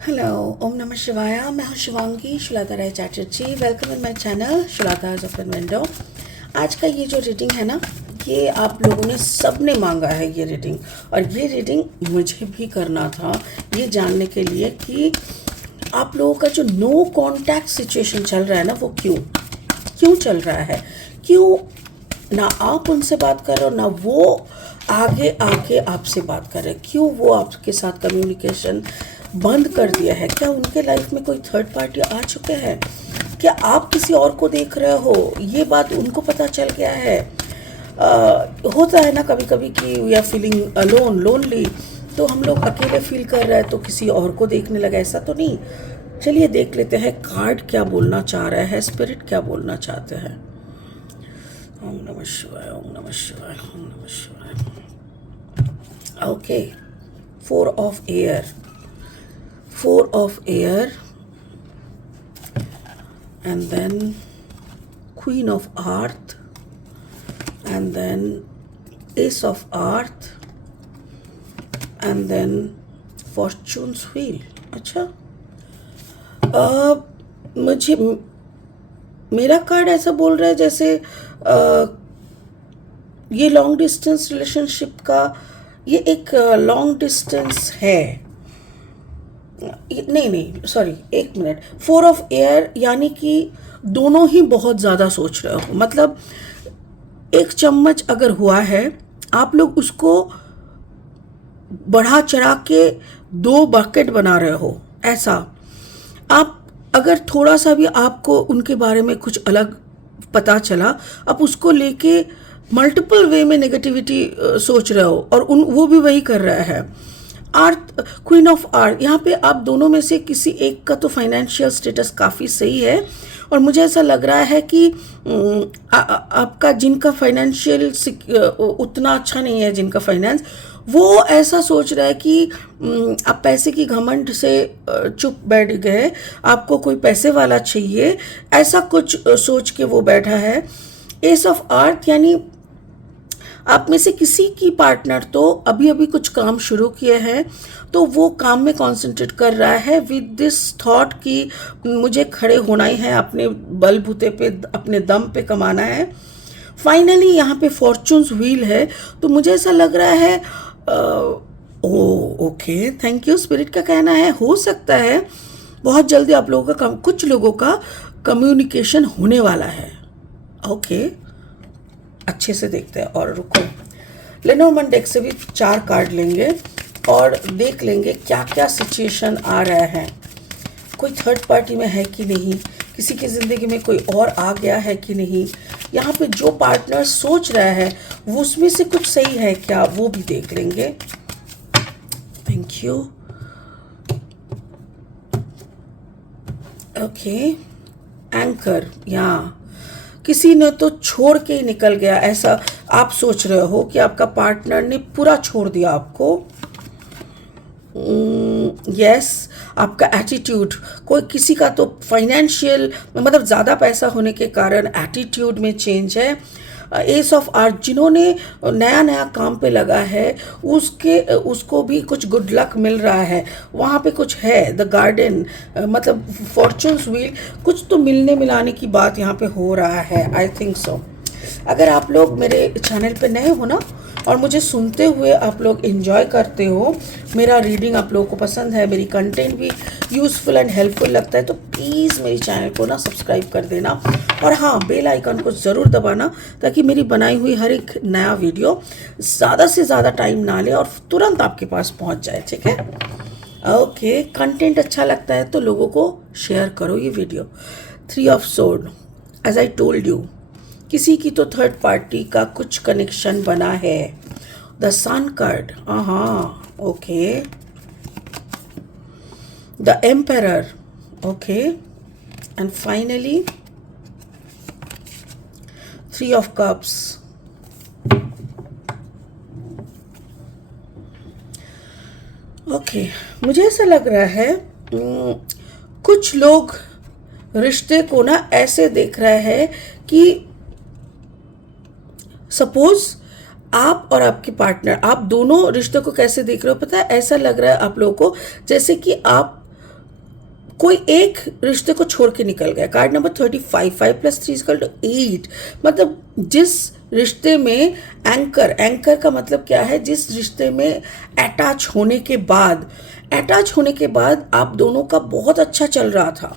Hello, ओम नमः शिवाय। मैं हूँ Shivangi Shulata Rai Chatterjee. Welcome in my channel Shulata open window. आज का ये जो रीडिंग है ना, ये आप लोगों ने सब ने मांगा है ये रीडिंग, और ये रीडिंग मुझे भी करना था ये जानने के लिए कि आप लोगों का जो नो कांटेक्ट सिचुएशन चल रहा है ना, वो क्यों चल रहा है। क्यों ना आप उनसे बात कर रहे हो, ना वो आगे आके आपसे बात कर रहे हैं। क्यों वो आपके साथ कम्युनिकेशन बंद कर दिया है। क्या उनके लाइफ में कोई थर्ड पार्टी आ चुके हैं? क्या आप किसी और को देख रहे हो, ये बात उनको पता चल गया है? होता है ना कभी कभी कि we are feeling alone lonely, तो हम लोग अकेले फील कर रहे हैं तो किसी और को देखने लगा। ऐसा तो नहीं। चलिए देख लेते हैं कार्ड क्या बोलना चाह रहा है, स्पिरिट क्या बोलना चाहते हैं। ओम नमः शिवाय, ओम नमः शिवाय, ओम नमः शिवाय। Okay, 4 of air, and then Queen of Earth, and then Ace of Earth, and then Fortune's Wheel। अच्छा, मुझे मेरा कार्ड ऐसा बोल रहा है जैसे ये लॉन्ग डिस्टेंस रिलेशनशिप का ये एक लॉन्ग डिस्टेंस है। नहीं सॉरी, एक मिनट। 4 of air यानी कि दोनों ही बहुत ज़्यादा सोच रहे हो। मतलब एक चम्मच अगर हुआ है, आप लोग उसको बढ़ा चढ़ा के 2 बकेट बना रहे हो। ऐसा आप अगर थोड़ा सा भी आपको उनके बारे में कुछ अलग पता चला, आप उसको लेके मल्टीपल वे में नेगेटिविटी सोच रहे हो, और वो भी वही कर रहा है। आर्थ, क्वीन ऑफ आर्थ, यहाँ पे आप दोनों में से किसी एक का तो फाइनेंशियल स्टेटस काफ़ी सही है, और मुझे ऐसा लग रहा है कि आपका जिनका फाइनेंशियल उतना अच्छा नहीं है, जिनका फाइनेंस, वो ऐसा सोच रहा है कि आप पैसे की घमंड से चुप बैठ गए, आपको कोई पैसे वाला चाहिए, ऐसा कुछ सोच के वो बैठा है। एस ऑफ आर्थ यानी आप में से किसी की पार्टनर तो अभी अभी कुछ काम शुरू किए हैं, तो वो काम में कंसंट्रेट कर रहा है विद दिस थॉट कि मुझे खड़े होना ही है, अपने बलबूते पे अपने दम पे कमाना है। फाइनली यहाँ पे फॉर्चून्स व्हील है, तो मुझे ऐसा लग रहा है ओके, थैंक यू। स्पिरिट का कहना है हो सकता है बहुत जल्दी आप लोगों का कुछ लोगों का कम्युनिकेशन होने वाला है। ओके, अच्छे से देखते हैं। और रुको, लेनोर्मन डेक से भी 4 कार्ड लेंगे और देख लेंगे क्या क्या सिचुएशन आ रहा है। कोई थर्ड पार्टी में है कि नहीं, किसी की ज़िंदगी में कोई और आ गया है कि नहीं, यहाँ पे जो पार्टनर सोच रहा है वो उसमें से कुछ सही है क्या, वो भी देख लेंगे। Thank you. ओके, एंकर, यहाँ किसी ने तो छोड़ के ही निकल गया, ऐसा आप सोच रहे हो कि आपका पार्टनर ने पूरा छोड़ दिया आपको। यस, आपका एटीट्यूड, कोई किसी का तो फाइनेंशियल मतलब ज़्यादा पैसा होने के कारण एटीट्यूड में चेंज है। एस ऑफ आर्ट, जिन्होंने नया नया काम पे लगा है उसको भी कुछ गुड लक मिल रहा है। वहाँ पे कुछ है, द गार्डन, मतलब फॉर्चून्स व्हील, कुछ तो मिलने मिलाने की बात यहाँ पे हो रहा है। I think so. अगर आप लोग मेरे चैनल पे नए हो ना, और मुझे सुनते हुए आप लोग एंजॉय करते हो, मेरा रीडिंग आप लोगों को पसंद है, मेरी कंटेंट भी यूज़फुल एंड हेल्पफुल लगता है, तो प्लीज़ मेरी चैनल को ना सब्सक्राइब कर देना, और हाँ, बेल आइकन को ज़रूर दबाना, ताकि मेरी बनाई हुई हर एक नया वीडियो ज़्यादा से ज़्यादा टाइम ना ले और तुरंत आपके पास पहुँच जाए। ठीक है? ओके, कंटेंट अच्छा लगता है तो लोगों को शेयर करो ये video. 3 of sword, as I told you, किसी की तो थर्ड पार्टी का कुछ कनेक्शन बना है। द सन कार्ड, हाँ, okay. The emperor, okay, and finally 3 of cups. Okay, मुझे ऐसा लग रहा है कुछ लोग रिश्ते को ना ऐसे देख रहे हैं कि सपोज आप और आपके पार्टनर, आप दोनों रिश्ते को कैसे देख रहे हो पता है? ऐसा लग रहा है आप लोगों को जैसे कि आप कोई एक रिश्ते को छोड़ के निकल गया। कार्ड नंबर 35, 5+3=8, मतलब जिस रिश्ते में एंकर का मतलब क्या है, जिस रिश्ते में अटैच होने के बाद आप दोनों का बहुत अच्छा चल रहा था,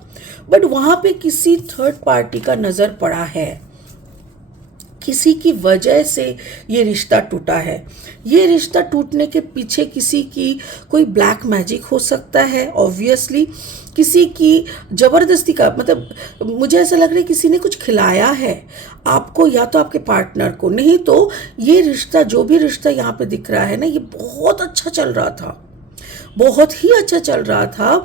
बट वहाँ पे किसी थर्ड पार्टी का नज़र पड़ा है, किसी की वजह से ये रिश्ता टूटा है। ये रिश्ता टूटने के पीछे किसी की कोई ब्लैक मैजिक हो सकता है, ऑब्वियसली किसी की ज़बरदस्ती का, मतलब मुझे ऐसा लग रहा है किसी ने कुछ खिलाया है आपको, या तो आपके पार्टनर को, नहीं तो ये रिश्ता, जो भी रिश्ता यहाँ पे दिख रहा है ना, ये बहुत अच्छा चल रहा था, बहुत ही अच्छा चल रहा था।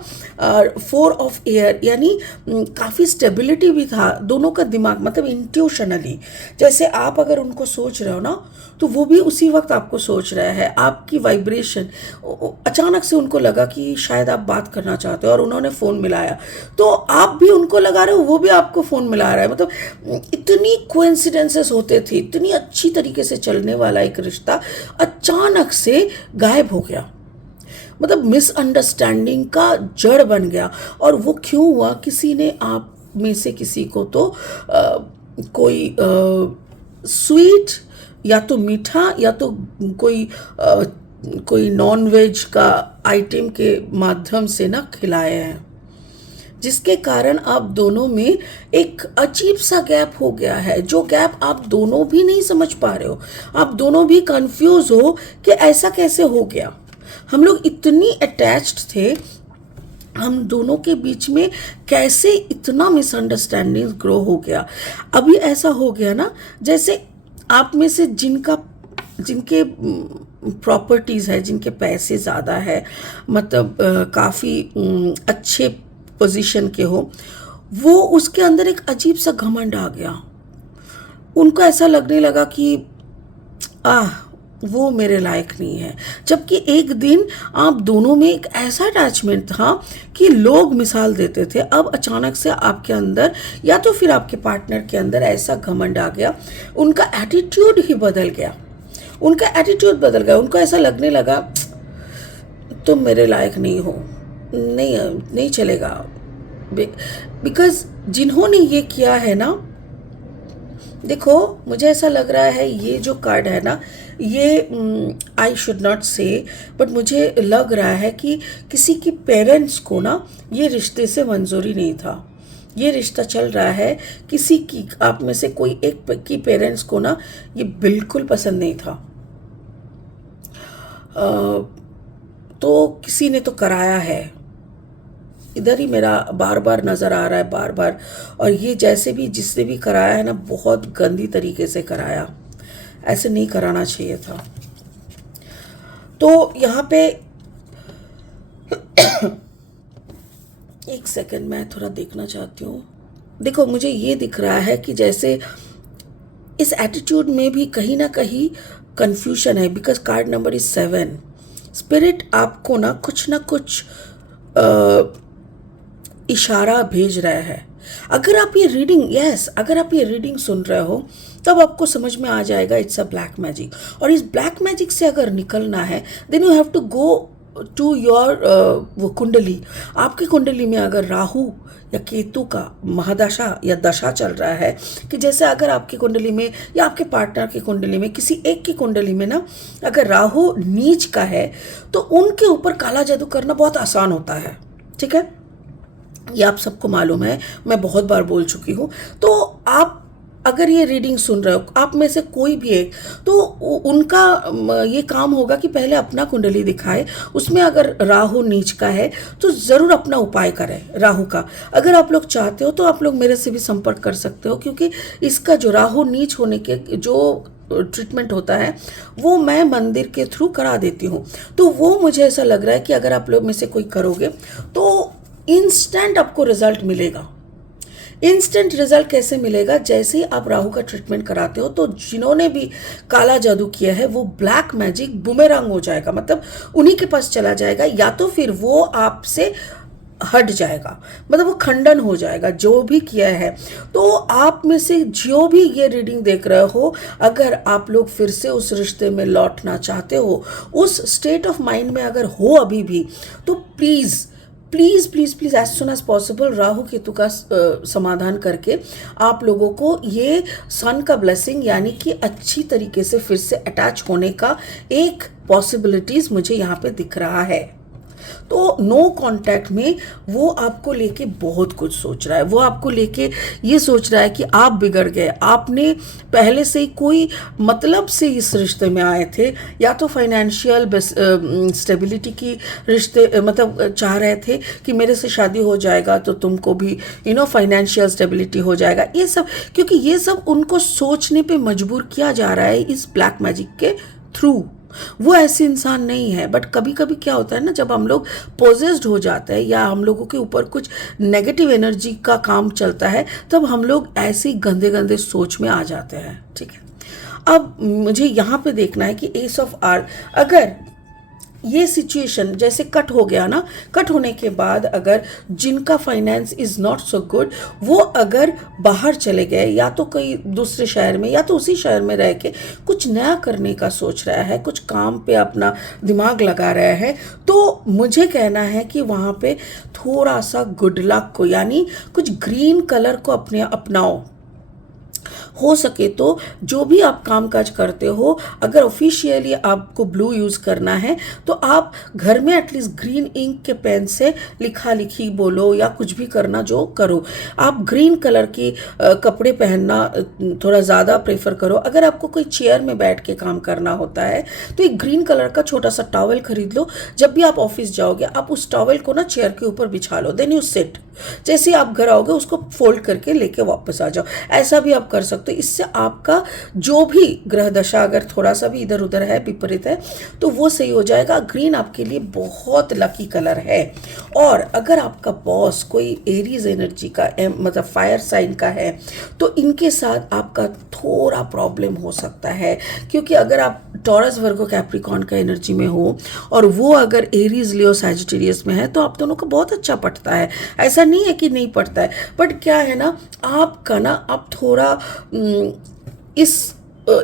4 ऑफ एयर यानी काफ़ी स्टेबिलिटी भी था दोनों का दिमाग, मतलब इंट्यूशनली, जैसे आप अगर उनको सोच रहे हो ना, तो वो भी उसी वक्त आपको सोच रहा है। आपकी वाइब्रेशन, अचानक से उनको लगा कि शायद आप बात करना चाहते हो और उन्होंने फ़ोन मिलाया, तो आप भी उनको लगा रहे हो, वो भी आपको फ़ोन मिला रहा है। मतलब इतनी कोइंसिडेंसेस होते थे, इतनी अच्छी तरीके से चलने वाला एक रिश्ता अचानक से गायब हो गया, मतलब मिसअंडरस्टैंडिंग का जड़ बन गया। और वो क्यों हुआ, किसी ने आप में से किसी को तो कोई स्वीट या तो मीठा या तो कोई नॉन वेज का आइटम के माध्यम से ना खिलाए हैं, जिसके कारण आप दोनों में एक अजीब सा गैप हो गया है, जो गैप आप दोनों भी नहीं समझ पा रहे हो, आप दोनों भी कंफ्यूज हो कि ऐसा कैसे हो गया। हम लोग इतनी अटैच्ड थे, हम दोनों के बीच में कैसे इतना मिसअंडरस्टैंडिंग ग्रो हो गया। अभी ऐसा हो गया ना, जैसे आप में से जिनके प्रॉपर्टीज़ है, जिनके पैसे ज़्यादा है, मतलब काफ़ी अच्छे पोजीशन के हो, वो उसके अंदर एक अजीब सा घमंड आ गया। उनको ऐसा लगने लगा कि वो मेरे लायक नहीं है, जबकि एक दिन आप दोनों में एक ऐसा अटैचमेंट था कि लोग मिसाल देते थे। अब अचानक से आपके अंदर या तो फिर आपके पार्टनर के अंदर ऐसा घमंड आ गया, उनका एटीट्यूड ही बदल गया, उनको ऐसा लगने लगा तुम मेरे लायक नहीं हो, नहीं चलेगा। बिकॉज जिन्होंने ये किया है ना, देखो मुझे ऐसा लग रहा है ये जो कार्ड है ना, ये आई शुड नॉट से, बट मुझे लग रहा है कि किसी की पेरेंट्स को ना ये रिश्ते से मंजूरी नहीं था। ये रिश्ता चल रहा है, किसी की आप में से कोई एक की पेरेंट्स को ना ये बिल्कुल पसंद नहीं था, तो किसी ने तो कराया है। इधर ही मेरा बार बार नज़र आ रहा है, बार बार। और ये जैसे भी जिसने भी कराया है ना, बहुत गंदी तरीके से कराया, ऐसे नहीं कराना चाहिए था। तो यहाँ पे एक सेकंड, मैं थोड़ा देखना चाहती हूँ। देखो मुझे ये दिख रहा है कि जैसे इस एटीट्यूड में भी कहीं ना कहीं कंफ्यूजन है, because card number is 7। Spirit आपको ना कुछ इशारा भेज रहा है। अगर आप ये रीडिंग सुन रहे हो, तब आपको समझ में आ जाएगा इट्स अ ब्लैक मैजिक। और इस ब्लैक मैजिक से अगर निकलना है, then you have to go to your वो कुंडली। आपकी कुंडली में अगर राहु या केतु का महादशा या दशा चल रहा है, कि जैसे अगर आपकी कुंडली में या आपके पार्टनर की कुंडली में, किसी एक की कुंडली में ना अगर राहु नीच का है, तो उनके ऊपर काला जादू करना बहुत आसान होता है। ठीक है, ये आप सबको मालूम है, मैं बहुत बार बोल चुकी हूँ। तो आप अगर ये रीडिंग सुन रहे हो, आप में से कोई भी एक, तो उनका ये काम होगा कि पहले अपना कुंडली दिखाए, उसमें अगर राहु नीच का है तो ज़रूर अपना उपाय करें राहु का। अगर आप लोग चाहते हो तो आप लोग मेरे से भी संपर्क कर सकते हो, क्योंकि इसका जो राहु नीच होने के जो ट्रीटमेंट होता है वो मैं मंदिर के थ्रू करा देती हूँ। तो वो मुझे ऐसा लग रहा है कि अगर आप लोग में से कोई करोगे तो इंस्टेंट आपको रिजल्ट मिलेगा। इंस्टेंट रिजल्ट कैसे मिलेगा? जैसे ही आप राहु का ट्रीटमेंट कराते हो, तो जिन्होंने भी काला जादू किया है वो ब्लैक मैजिक बुमेरंग हो जाएगा, मतलब उन्हीं के पास चला जाएगा, या तो फिर वो आपसे हट जाएगा, मतलब वो खंडन हो जाएगा जो भी किया है। तो आप में से जो भी ये रीडिंग देख रहे हो, अगर आप लोग फिर से उस रिश्ते में लौटना चाहते हो, उस स्टेट ऑफ माइंड में अगर हो अभी भी, तो please please please please as soon as possible Rahu Ketu का समाधान करके आप लोगों को ये सन का ब्लेसिंग यानी कि अच्छी तरीके से फिर से अटैच होने का एक पॉसिबिलिटीज़ मुझे यहाँ पे दिख रहा है। तो नो कांटेक्ट में वो आपको लेके बहुत कुछ सोच रहा है, वो आपको लेके ये सोच रहा है कि आप बिगड़ गए, आपने पहले से ही कोई मतलब से इस रिश्ते में आए थे, या तो फाइनेंशियल स्टेबिलिटी की रिश्ते मतलब चाह रहे थे कि मेरे से शादी हो जाएगा तो तुमको भी फाइनेंशियल स्टेबिलिटी हो जाएगा, ये सब, क्योंकि ये सब उनको सोचने पे मजबूर किया जा रहा है इस ब्लैक मैजिक के थ्रू। वो ऐसे इंसान नहीं है, बट कभी कभी क्या होता है ना, जब हम लोग पोजेस्ड हो जाते हैं या हम लोगों के ऊपर कुछ नेगेटिव एनर्जी का काम चलता है, तब हम लोग ऐसे गंदे गंदे सोच में आ जाते हैं। ठीक है, अब मुझे यहाँ पे देखना है कि एस ऑफ आर्क, अगर ये सिचुएशन जैसे कट हो गया ना, कट होने के बाद अगर जिनका finance is not so good, वो अगर बाहर चले गए या तो कोई दूसरे शहर में या तो उसी शहर में रह के कुछ नया करने का सोच रहा है, कुछ काम पे अपना दिमाग लगा रहा है, तो मुझे कहना है कि वहाँ पे थोड़ा सा गुड लक को यानी कुछ ग्रीन कलर को अपने अपनाओ। हो सके तो जो भी आप काम काज करते हो, अगर ऑफिशियली आपको ब्लू यूज़ करना है तो आप घर में एटलीस्ट ग्रीन इंक के पेन से लिखा लिखी बोलो या कुछ भी करना जो करो, आप ग्रीन कलर की कपड़े पहनना थोड़ा ज़्यादा प्रेफर करो। अगर आपको कोई चेयर में बैठ के काम करना होता है तो एक ग्रीन कलर का छोटा सा टॉवल खरीद लो, जब भी आप ऑफिस जाओगे आप उस टॉवल को ना चेयर के ऊपर बिछा लो, देन यू सिट, जैसे आप घर आओगे उसको फोल्ड करके लेके वापस आ जाओ, ऐसा भी आप कर सकते हो। इससे आपका जो भी ग्रह दशा अगर थोड़ा सा भी इधर उधर है, विपरीत है, तो वो सही हो जाएगा। ग्रीन आपके लिए बहुत लकी कलर है। और अगर आपका बॉस कोई एरीज एनर्जी का मतलब फायर साइन का है तो इनके साथ आपका थोड़ा प्रॉब्लम हो सकता है, क्योंकि अगर आप टॉरस वर्गो कैप्रिकॉर्न का एनर्जी में हो और वो अगर एरीज लियो सैजिटेरियस में है तो आप दोनों का बहुत अच्छा पटता है, ऐसा नहीं है कि नहीं पड़ता है, बट क्या है ना, आपका ना आप थोड़ा इस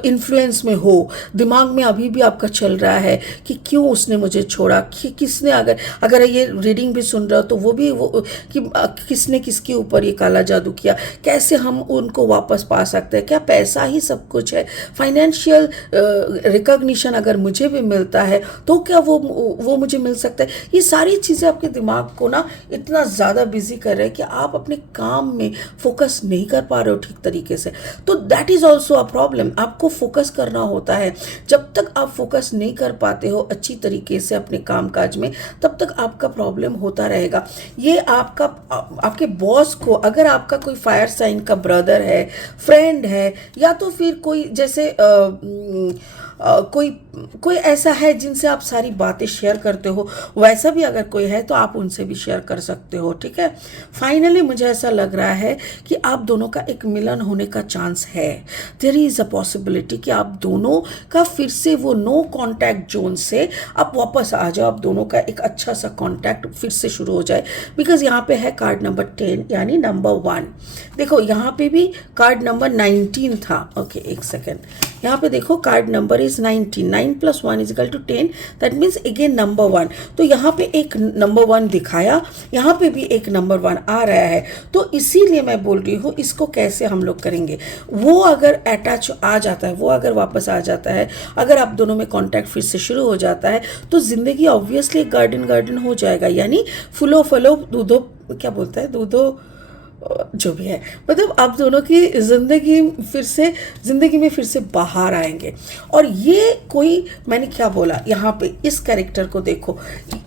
इन्फ्लुएंस में हो, दिमाग में अभी भी आपका चल रहा है कि क्यों उसने मुझे छोड़ा, कि किसने, अगर ये रीडिंग भी सुन रहा हो तो वो भी कि किसने किसके ऊपर ये काला जादू किया, कैसे हम उनको वापस पा सकते हैं, क्या पैसा ही सब कुछ है, फाइनेंशियल रिकॉग्निशन अगर मुझे भी मिलता है तो क्या वो मुझे मिल सकता है। ये सारी चीज़ें आपके दिमाग को ना इतना ज़्यादा बिजी कर रहे हैं कि आप अपने काम में फोकस नहीं कर पा रहे हो ठीक तरीके से, तो that is also a problem. आपको फोकस करना होता है, जब तक आप फोकस नहीं कर पाते हो अच्छी तरीके से अपने कामकाज में, तब तक आपका प्रॉब्लम होता रहेगा। ये आपके बॉस को, अगर आपका कोई फायर साइन का ब्रदर है, फ्रेंड है, या तो फिर कोई जैसे कोई ऐसा है जिनसे आप सारी बातें शेयर करते हो, वैसा भी अगर कोई है तो आप उनसे भी शेयर कर सकते हो। ठीक है, फाइनली मुझे ऐसा लग रहा है कि आप दोनों का एक मिलन होने का चांस है। देयर इज अ पॉसिबिलिटी कि आप दोनों का फिर से वो नो कॉन्टैक्ट जोन से आप वापस आ जाओ, आप दोनों का एक अच्छा सा कॉन्टैक्ट फिर से शुरू हो जाए। बिकॉज यहाँ पे है कार्ड नंबर 10 यानी नंबर 1। देखो यहाँ पे भी कार्ड नंबर 19 था। ओके, एक सेकेंड, यहाँ पे देखो card number is 19, 9 + 1 = 10, that means again number 1। तो यहाँ पे एक नंबर 1 दिखाया, यहाँ पे भी एक नंबर 1 आ रहा है, तो इसीलिए मैं बोल रही हूँ इसको कैसे हम लोग करेंगे। वो अगर अटैच आ जाता है, वो अगर वापस आ जाता है, अगर आप दोनों में कॉन्टैक्ट फिर से शुरू हो जाता है, तो जिंदगी ऑब्वियसली गार्डन हो जाएगा, यानी फूलो फलो दूधो, क्या बोलता है, दूधो जो भी है, मतलब आप दोनों की ज़िंदगी में फिर से बाहर आएंगे। और ये कोई, मैंने क्या बोला, यहाँ पे इस कैरेक्टर को देखो,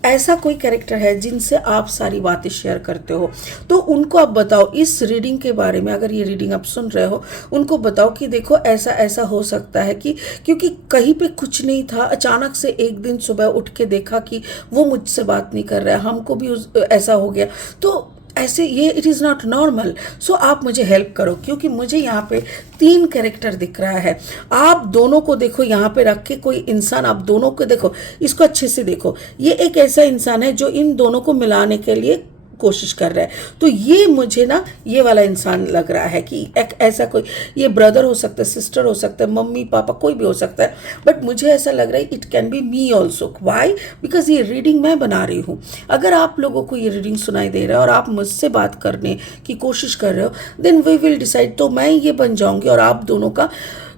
ऐसा कोई कैरेक्टर है जिनसे आप सारी बातें शेयर करते हो, तो उनको आप बताओ इस रीडिंग के बारे में। अगर ये रीडिंग आप सुन रहे हो, उनको बताओ कि देखो ऐसा ऐसा हो सकता है कि क्योंकि कहीं पे कुछ नहीं था, अचानक से एक दिन सुबह उठ के देखा कि वो मुझसे बात नहीं कर रहा है, हमको भी ऐसा हो गया, तो ऐसे ये इट इज़ नॉट नॉर्मल। सो आप मुझे हेल्प करो, क्योंकि मुझे यहाँ पे 3 कैरेक्टर दिख रहा है। आप दोनों को देखो, यहाँ पे रख के कोई इंसान, आप दोनों को देखो, इसको अच्छे से देखो, ये एक ऐसा इंसान है जो इन दोनों को मिलाने के लिए कोशिश कर रहा है। तो ये मुझे ना ये वाला इंसान लग रहा है कि एक ऐसा कोई, ये ब्रदर हो सकता है, सिस्टर हो सकता है, मम्मी पापा कोई भी हो सकता है, बट मुझे ऐसा लग रहा है it can be me also. Why? Because ये रीडिंग मैं बना रही हूँ। अगर आप लोगों को ये रीडिंग सुनाई दे रहा है और आप मुझसे बात करने की कोशिश कर रहे हो, देन वी विल डिसाइड। तो मैं ये बन जाऊंगी और आप दोनों का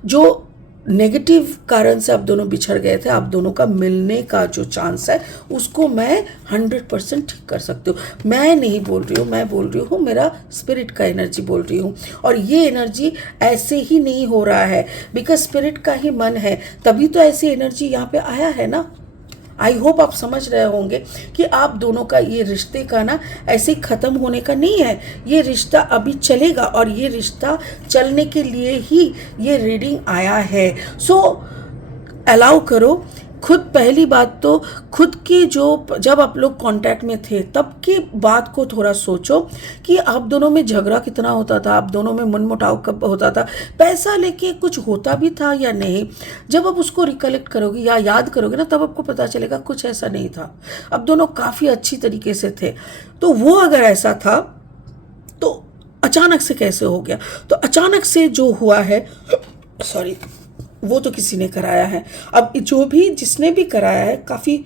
जो नेगेटिव कारण से आप दोनों बिछड़ गए थे, आप दोनों का मिलने का जो चांस है उसको मैं 100% ठीक कर सकती हूँ। मैं नहीं बोल रही हूँ, मैं बोल रही हूँ, मेरा स्पिरिट का एनर्जी बोल रही हूँ। और ये एनर्जी ऐसे ही नहीं हो रहा है, बिकॉज स्पिरिट का ही मन है, तभी तो ऐसी एनर्जी यहाँ पे आया है ना। आई होप आप समझ रहे होंगे कि आप दोनों का ये रिश्ते का ना ऐसे ही ख़त्म होने का नहीं है। ये रिश्ता अभी चलेगा और ये रिश्ता चलने के लिए ही ये रीडिंग आया है। सो अलाउ करो खुद। पहली बात तो खुद की जो, जब आप लोग कांटेक्ट में थे तब की बात को थोड़ा सोचो कि आप दोनों में झगड़ा कितना होता था, आप दोनों में मनमुटाव कब होता था, पैसा लेके कुछ होता भी था या नहीं। जब आप उसको रिकलेक्ट करोगे या याद करोगे ना, तब आपको पता चलेगा कुछ ऐसा नहीं था, अब दोनों काफ़ी अच्छी तरीके से थे। तो वो अगर ऐसा था तो अचानक से कैसे हो गया? तो अचानक से जो हुआ है, सॉरी, वो तो किसी ने कराया है। अब जो भी जिसने भी कराया है काफ़ी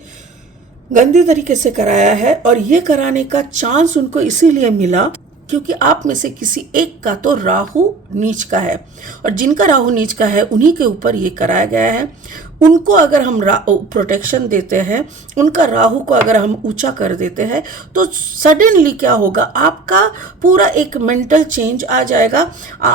गंदी तरीके से कराया है, और ये कराने का चांस उनको इसीलिए मिला क्योंकि आप में से किसी एक का तो राहु नीच का है, और जिनका राहु नीच का है उन्हीं के ऊपर ये कराया गया है। उनको अगर हम प्रोटेक्शन देते हैं, उनका राहु को अगर हम ऊंचा कर देते हैं, तो सडनली क्या होगा, आपका पूरा एक मेंटल चेंज आ जाएगा।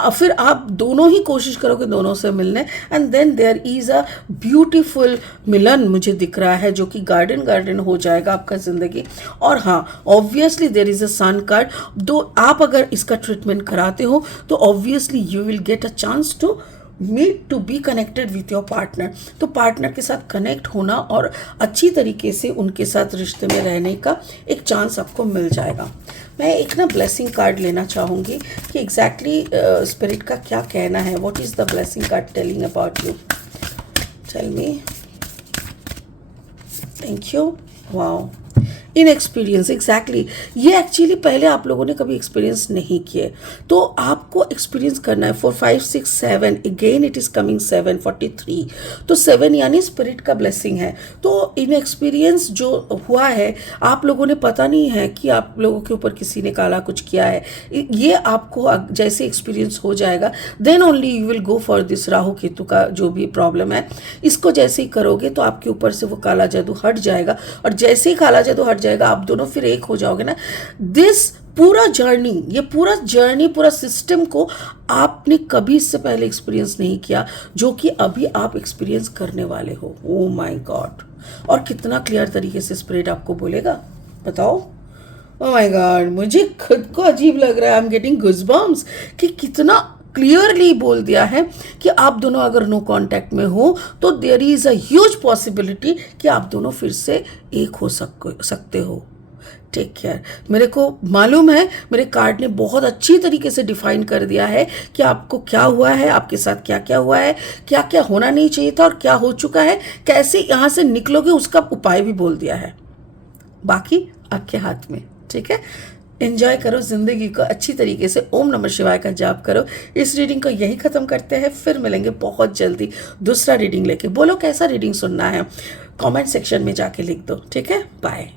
फिर आप दोनों ही कोशिश करोगे दोनों से मिलने, and then there is a beautiful मिलन मुझे दिख रहा है, जो कि गार्डन गार्डन हो जाएगा आपका ज़िंदगी। और हाँ, obviously there is a sun card. दो आप अगर इसका ट्रीटमेंट कराते हो तो obviously you will get a chance to meet, to be connected with your partner. तो पार्टनर के साथ कनेक्ट होना और अच्छी तरीके से उनके साथ रिश्ते में रहने का एक चांस आपको मिल जाएगा। मैं एक ना ब्लेसिंग कार्ड लेना चाहूँगी कि एग्जैक्टली स्पिरिट का क्या कहना है। What is the blessing card telling about you? Tell me. Thank you. Wow, inexperience, exactly. ये एक्चुअली पहले आप लोगों ने कभी एक्सपीरियंस नहीं किए, तो आपको एक्सपीरियंस करना है। 4 5 6 7, अगेन इट इज़ कमिंग 7 43, तो 7 यानी स्पिरिट का ब्लेसिंग है। तो इनएक्सपीरियंस जो हुआ है, आप लोगों ने पता नहीं है कि आप लोगों के ऊपर किसी ने काला कुछ किया है। ये आपको जैसे एक्सपीरियंस हो जाएगा, then only you will go for this Rahu Ketu का जो भी प्रॉब्लम है। इसको जैसे ही करोगे तो आपके ऊपर से वो काला जादू हट जाएगा, और जैसे ही काला जादू हट जाएगा आप दोनों फिर एक हो जाओगे ना। दिस पूरा जर्नी, ये पूरा जर्नी, पूरा सिस्टम को आपने कभी इससे पहले एक्सपीरियंस नहीं किया, जो कि अभी आप एक्सपीरियंस करने वाले हो। Oh my God! और कितना क्लियर तरीके से स्पिरिट आपको बोलेगा, बताओ। ओ माय गॉड, मुझे खुद को अजीब लग रहा है। आई एम गेटिंग गूज़बम्प्स कि कितना क्लियरली बोल दिया है कि आप दोनों अगर नो कांटेक्ट में हो तो there is a huge possibility कि आप दोनों फिर से एक हो सकते हो। Take care. मेरे को मालूम है, मेरे कार्ड ने बहुत अच्छी तरीके से डिफाइन कर दिया है कि आपको क्या हुआ है, आपके साथ क्या क्या हुआ है, क्या क्या होना नहीं चाहिए था और क्या हो चुका है, कैसे यहाँ से निकलोगे उसका उपाय भी बोल दिया है। बाकी आपके हाथ में, ठीक है। एंजॉय करो ज़िंदगी को अच्छी तरीके से। ओम नमः शिवाय का जाप करो। इस रीडिंग को यही ख़त्म करते हैं, फिर मिलेंगे बहुत जल्दी दूसरा रीडिंग लेके। बोलो कैसा रीडिंग सुनना है, कमेंट सेक्शन में जाके लिख दो, ठीक है। बाय।